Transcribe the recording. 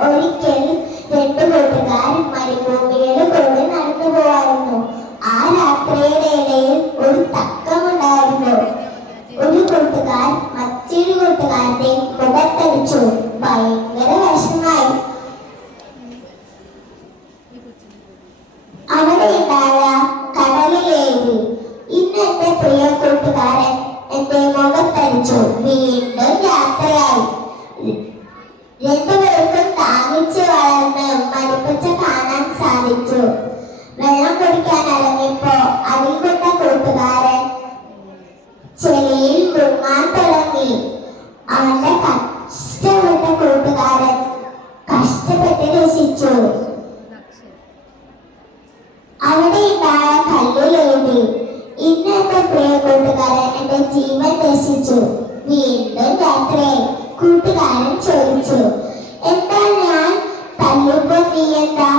ഒരിക്കൽ രണ്ടു കൂട്ടുകാർ മരുഭൂമിയിലൂടെ നടന്നു പോവായിരുന്നു. ആ രാത്രിയുടെ ഇടയിൽ ഒരു തക്കമുണ്ടായിരുന്നു. ഒരു കൂട്ടുകാർ മറ്റൊരു കൂട്ടുകാരന്റെ മുഖത്തടിച്ചു. ഭയങ്കര വിഷമായി. അവിടെ ഉണ്ടായ കടലിലേറി. ഇന്ന് എന്റെ പ്രിയ കൂട്ടുകാരൻ എന്റെ മുഖത്തടിച്ചു. വീണ്ടും യാത്രയായി. രണ്ടുപേർക്കും താങ്ങിച്ചു വളർന്ന് മരുപ്പച്ച കാണാൻ സാധിച്ചു. വെള്ളം കുടിക്കാൻ ഇറങ്ങിയപ്പോ അരികൊണ്ട കൂട്ടുകാരൻ ചെളിയിൽ മുങ്ങാൻ തുടങ്ങി. അവന്റെ കഷ്ടപ്പെട്ട കൂട്ടുകാരൻ കഷ്ടപ്പെട്ട് രസിച്ചു. അവിടെ ഉണ്ടായ കല്ലിലേറി. ഇന്ന് എന്റെ പ്രിയ കൂട്ടുകാരൻ എന്റെ ജീവൻ രസിച്ചു. വീണ്ടും യാത്രയായി. കൂട്ടുകാരൻ ചോദിച്ചു, എന്താ ഞാൻ തല്ലുമ്പോ നീ എന്താ